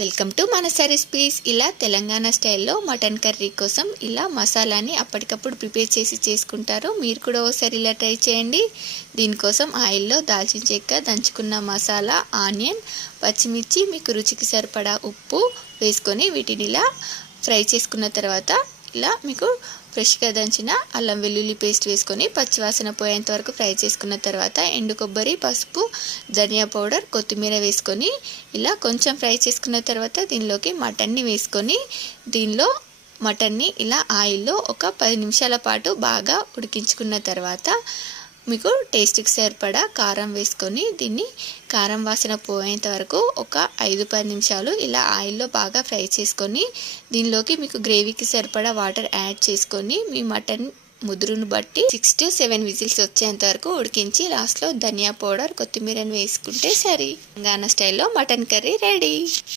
Welcome to Manasa recipes. ఇలా తెలంగాణ స్టైల్లో mutton curry కోసం ఇలా మసాలాని అప్పటికప్పుడు ప్రిపేర్ చేసి చేసుకుంటారు. మీరు కూడా ఒకసారి ఇలా ట్రై చేయండి. దీనికోసం ఆయిల్లో దాల్చిన చెక్క, దంచుకున్న మసాలా, ఆనియన్, పచ్చిమిర్చి, మీకు రుచికి సరిపడా ఉప్పు వేసుకొని వీటిని ఇలా ఫ్రై చేసుకున్న తర్వాత ఇలా మీకు ఫ్రెష్గా దంచిన అల్లం వెల్లుల్లి పేస్ట్ వేసుకొని పచ్చివాసన పోయేంత వరకు ఫ్రై చేసుకున్న తర్వాత ఎండు కొబ్బరి, పసుపు, ధనియా పౌడర్, కొత్తిమీర వేసుకొని ఇలా కొంచెం ఫ్రై చేసుకున్న తర్వాత దీనిలోకి మటన్ని వేసుకొని దీనిలో మటన్ని ఇలా ఆయిల్లో ఒక 10 నిమిషాల పాటు బాగా ఉడికించుకున్న తర్వాత మీకు టేస్ట్కి సరిపడా కారం వేసుకొని దీన్ని కారం వాసన పోయేంత వరకు ఒక 5-10 నిమిషాలు ఇలా ఆయిల్లో బాగా ఫ్రై చేసుకొని దీనిలోకి మీకు గ్రేవీకి సరిపడా వాటర్ యాడ్ చేసుకొని మీ మటన్ ముదురును బట్టి 6 to 7 విజిల్స్ వచ్చేంత వరకు ఉడికించి లాస్ట్లో ధనియా పౌడర్, కొత్తిమీరని వేసుకుంటే సరి తెలంగాణ స్టైల్లో మటన్ కర్రీ రెడీ.